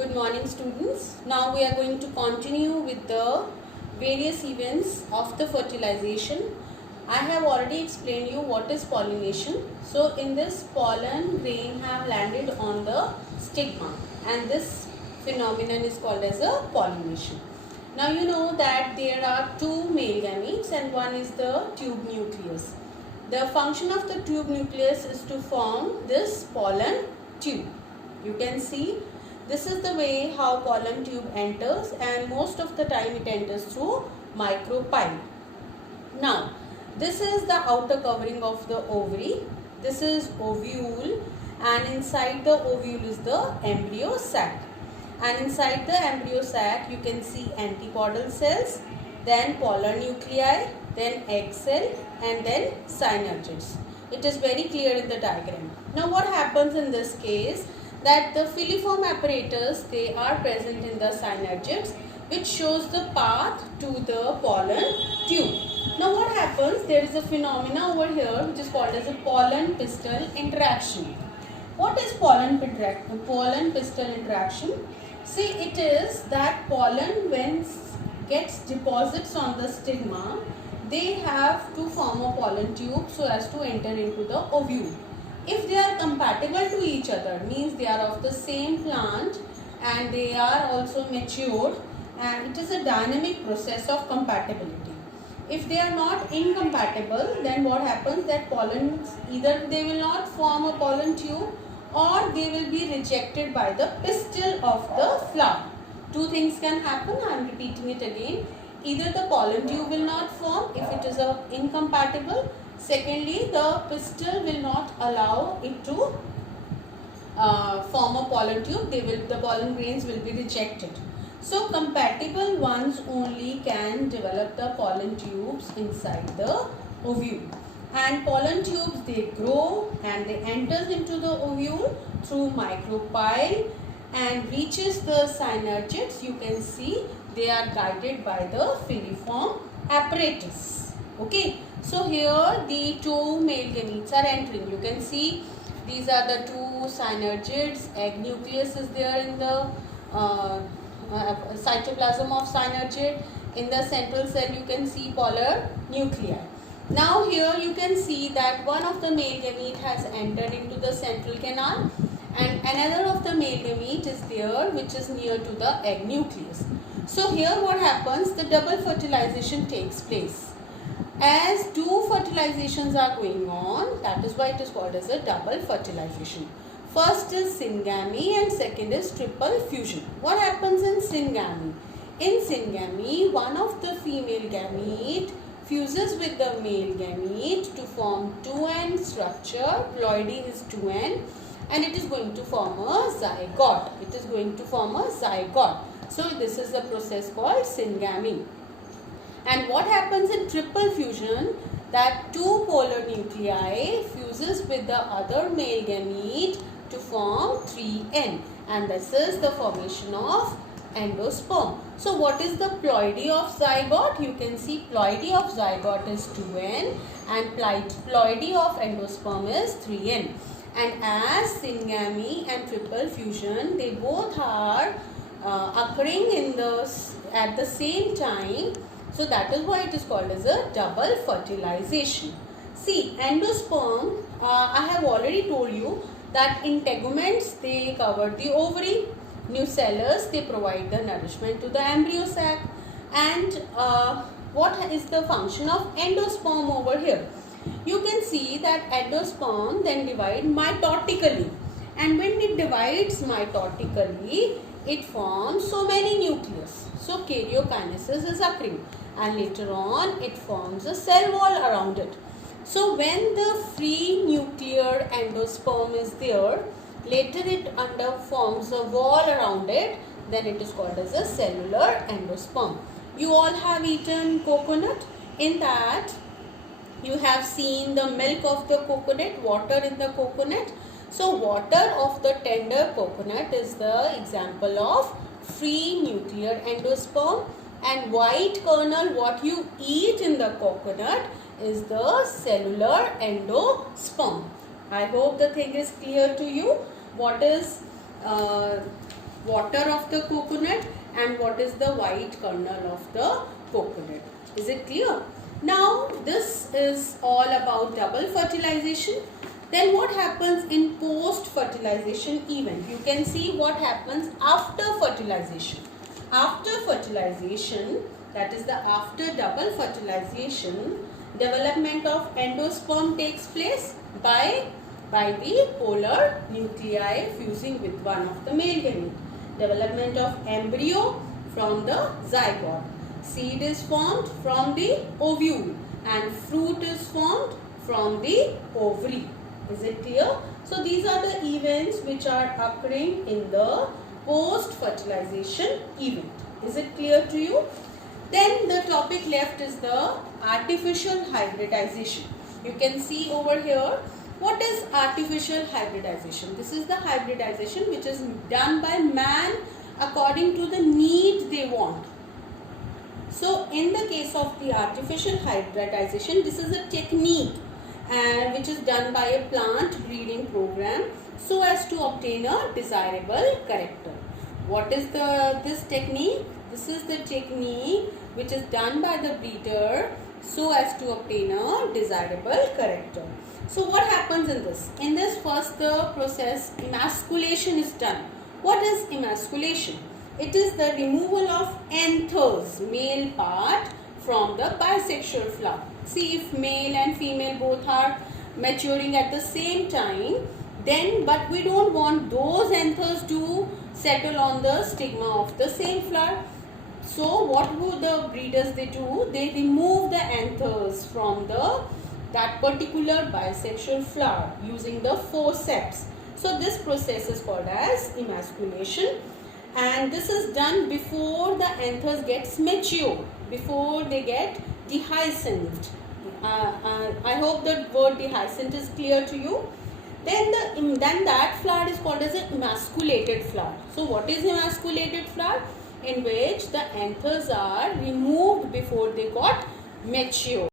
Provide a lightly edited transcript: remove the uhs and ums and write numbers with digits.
Good morning students. Now we are going to continue with the various events of the fertilization. I have already explained you what is pollination. So in this, pollen grain have landed on the stigma and this phenomenon is called as a pollination. Now you know that there are two male gametes and one is the tube nucleus. The function of the tube nucleus is to form this pollen tube. You can see this is the way how pollen tube enters, and most of the time it enters through micropyle. Now this is the outer covering of the ovary. This is ovule, and inside the ovule is the embryo sac. And inside the embryo sac you can see antipodal cells, then polar nuclei, then egg cell, and then synergids. It is very clear in the diagram. Now what happens in this case, that the filiform apparatus, they are present in the synergids, which shows the path to the pollen tube. Now what happens, there is a phenomena over here which is called as a pollen pistil interaction. What is pollen pistil interaction? See, it is that pollen when gets deposits on the stigma, they have to form a pollen tube so as to enter into the ovule. If they are compatible to each other, means they are of the same plant and they are also matured, and it is a dynamic process of compatibility. If they are not incompatible, then what happens, that pollens, either they will not form a pollen tube or they will be rejected by the pistil of the flower. Two things can happen, I am repeating it again. Either the pollen tube will not form if it is incompatible. Secondly, the pistil will not allow it to form a pollen tube. The pollen grains will be rejected. So compatible ones only can develop the pollen tubes inside the ovule. And pollen tubes, they grow and they enters into the ovule through micropyle and reaches the synergids. You can see they are guided by the filiform apparatus. Okay. So here the two male gametes are entering. You can see these are the two synergids. Egg nucleus is there in the cytoplasm of synergid. In the central cell you can see polar nuclei. Now here you can see that one of the male gamete has entered into the central canal and another of the male gamete is there which is near to the egg nucleus. So here what happens, the double fertilization takes place. As two fertilizations are going on, that is why it is called as a double fertilization. First is syngamy and second is triple fusion. What happens in syngamy? In syngamy, one of the female gamete fuses with the male gamete to form 2N structure. Ploidy is 2N and it is going to form a zygote. It is going to form a zygote. So this is the process called syngamy. And what happens in triple fusion, that two polar nuclei fuses with the other male gamete to form 3N, and this is the formation of endosperm. So what is the ploidy of zygote? You can see ploidy of zygote is 2N and ploidy of endosperm is 3N. And as syngamy and triple fusion, they both are occurring at the same time. So that is why it is called as a double fertilization. See, endosperm, I have already told you that integuments, they cover the ovary. Nucellus, they provide the nourishment to the embryo sac. And what is the function of endosperm over here? You can see that endosperm then divide mitotically. And when it divides mitotically, it forms so many nucleus. So karyokinesis is occurring. And later on it forms a cell wall around it. So when the free nuclear endosperm is there, later it forms a wall around it, then it is called as a cellular endosperm. You all have eaten coconut. In that you have seen the milk of the coconut, water in the coconut. So water of the tender coconut is the example of free nuclear endosperm. And white kernel, what you eat in the coconut, is the cellular endosperm. I hope the thing is clear to you. What is water of the coconut and what is the white kernel of the coconut. Is it clear? Now this is all about double fertilization. Then what happens in post fertilization event? You can see what happens after fertilization. After fertilization, that is the after double fertilization, development of endosperm takes place by the polar nuclei fusing with one of the male gamete. Development of embryo from the zygote. Seed is formed from the ovule and fruit is formed from the ovary. Is it clear? So these are the events which are occurring in the post fertilization event. Is it clear to you? Then the topic left is the artificial hybridization. You can see over here, what is artificial hybridization? This is the hybridization which is done by man according to the need they want. So in the case of the artificial hybridization, this is a technique which is done by a plant breeding program so as to obtain a desirable character. What is this technique? This is the technique which is done by the breeder so as to obtain a desirable character. So what happens in this? In this, first the process emasculation is done. What is emasculation? It is the removal of anthers, male part, from the bisexual flower. See, if male and female both are maturing at the same time, then but we don't want those anthers to settle on the stigma of the same flower. So what would the breeders they do? They remove the anthers from that particular bisexual flower using the forceps. So this process is called as emasculation, and this is done before the anthers gets mature, before they get dehiscent. I hope the word dehiscent is clear to you. Then that flower is called as an emasculated flower. So what is emasculated flower? In which the anthers are removed before they got mature.